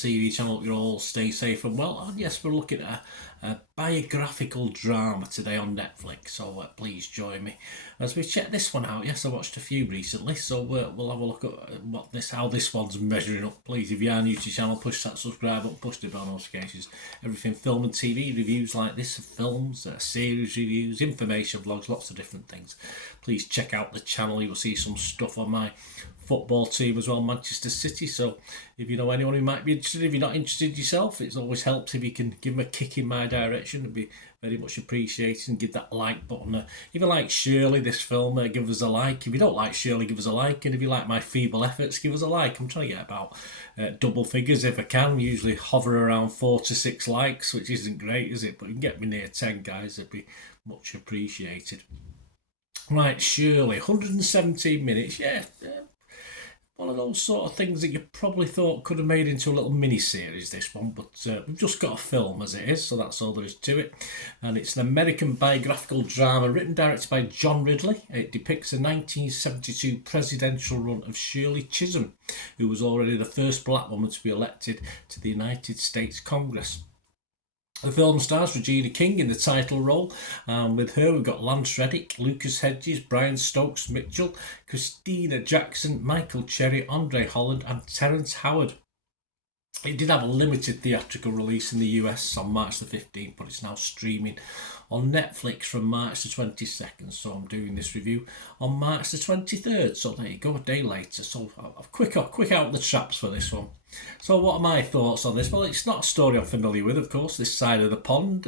TV channel. You all stay safe and well. And yes, we're looking at a biographical drama today on Netflix, so please join me as we check this one out. Yes, I watched a few recently, so we'll have a look at how this one's measuring up. Please, if you are new to the channel, push that subscribe button, push the bell notifications. Everything film and TV reviews like this of films, series reviews, information vlogs, lots of different things. Please check out the channel. You'll see some stuff on my football team as well, Manchester City. So if you know anyone who might be interested, if you're not interested yourself, it always helps if you can give them a kick in my direction. It'd be very much appreciated, and give that like button. If you like Shirley, this film, give us a like. If you don't like Shirley, give us a like. And if you like my feeble efforts, give us a like. I'm trying to get about double figures if I can. Usually hover around 4 to 6 likes, which isn't great, is it? But you can get me near 10, guys. It'd be much appreciated. Right, Shirley, 117 minutes. Yeah, one of those sort of things that you probably thought could have made into a little mini-series, this one, but we've just got a film as it is, so that's all there is to it. And it's an American biographical drama written and directed by John Ridley. It depicts a 1972 presidential run of Shirley Chisholm, who was already the first black woman to be elected to the United States Congress. The film stars Regina King in the title role, and with her we've got Lance Reddick, Lucas Hedges, Brian Stokes Mitchell, Christina Jackson, Michael Cherry, Andre Holland and Terrence Howard. It did have a limited theatrical release in the US on March the 15th, but it's now streaming on Netflix from March the 22nd, so I'm doing this review on March the 23rd, so there you go, a day later. So I'll quick out the traps for this one. So what are my thoughts on this? Well, it's not a story I'm familiar with, of course, this side of the pond,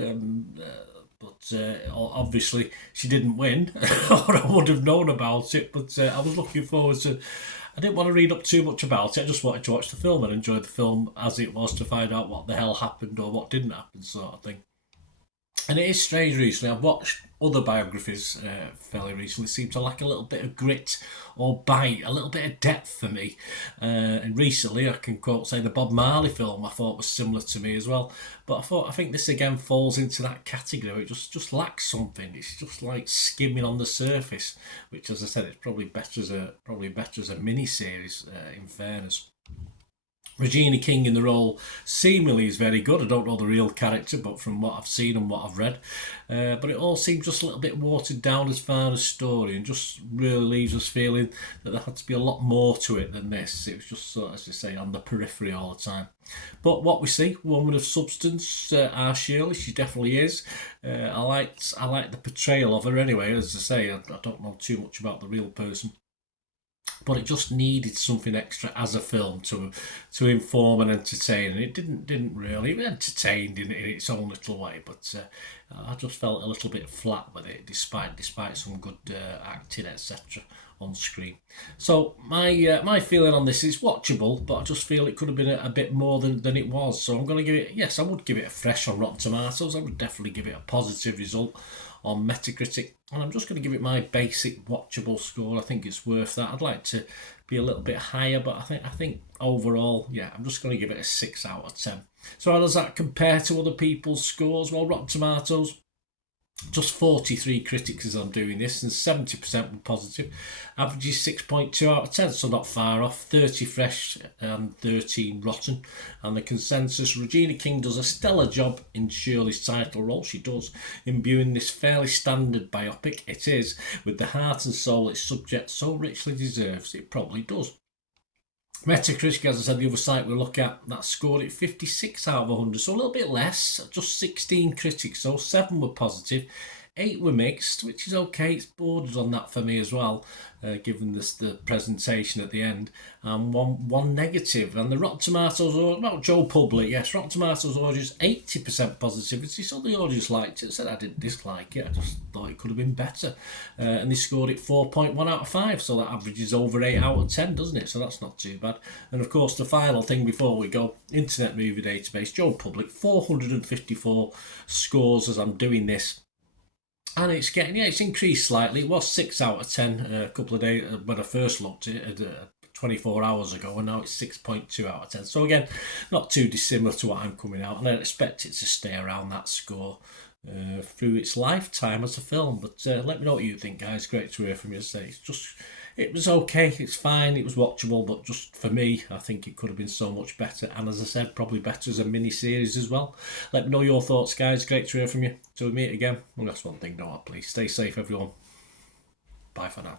but obviously she didn't win, or I would have known about it, but I was looking forward to... I didn't want to read up too much about it. I just wanted to watch the film and enjoy the film as it was, to find out what the hell happened or what didn't happen, sort of thing. And it is strange recently. I've watched other biographies fairly recently. Seem to lack a little bit of grit or bite, a little bit of depth for me. And recently, I can quote, say, the Bob Marley film I thought was similar to me as well. But I think this again falls into that category. It just lacks something. It's just like skimming on the surface, which, as I said, it's probably better as a mini series. In fairness. Regina King in the role seemingly is very good. I don't know the real character, but from what I've seen and what I've read, but it all seems just a little bit watered down as far as story, and just really leaves us feeling that there had to be a lot more to it than this. It was just sort of, as you say, on the periphery all the time. But what we see, woman of substance, our Shirley, she definitely is. I like the portrayal of her anyway. As I say, I don't know too much about the real person, but it just needed something extra as a film to inform and entertain, and it didn't really. It entertained in its own little way, but I just felt a little bit flat with it, despite some good acting, etc. on screen. So my feeling on this is watchable, but I just feel it could have been a bit more than it was. So I'm going to give it, yes, I would give it a fresh on Rotten Tomatoes. I would definitely give it a positive result on Metacritic, and I'm just going to give it my basic watchable score. I think it's worth that. I'd like to be a little bit higher, but I think overall, yeah, I'm just going to give it a 6 out of 10. So how does that compare to other people's scores? Well, Rotten Tomatoes, just 43 critics as I'm doing this, and 70% were positive. Average is 6.2 out of 10, so not far off. 30 fresh and 13 rotten. And the consensus, Regina King does a stellar job in Shirley's title role. She does, imbuing this fairly standard biopic. It is, with the heart and soul its subject so richly deserves. It probably does. Metacritic, as I said, the other site we look at, that scored it 56 out of 100, so a little bit less, just 16 critics, so 7 were positive, 8 were mixed, which is okay. It's bordered on that for me as well, given the presentation at the end, and one negative. And the Rotten Tomatoes, not Joe Public, yes, Rotten Tomatoes audience 80% positivity, so the audience liked it. Said I didn't dislike it, I just thought it could have been better, and they scored it 4.1 out of 5, so that averages over 8 out of 10, doesn't it? So that's not too bad. And of course, the final thing before we go, Internet Movie Database, Joe Public, 454 scores as I'm doing this. And it's getting, it's increased slightly. It was 6 out of 10 a couple of days when I first looked at it 24 hours ago, and now it's 6.2 out of 10. So again, not too dissimilar to what I'm coming out, and I expect it to stay around that score through its lifetime as a film. But let me know what you think, guys. Great to hear from you. It was okay, it's fine, it was watchable, but just for me, I think it could have been so much better. And as I said, probably better as a mini series as well. Let me know your thoughts, guys. Great to hear from you. Till we meet again. Well, that's one thing, don't I? Please stay safe, everyone. Bye for now.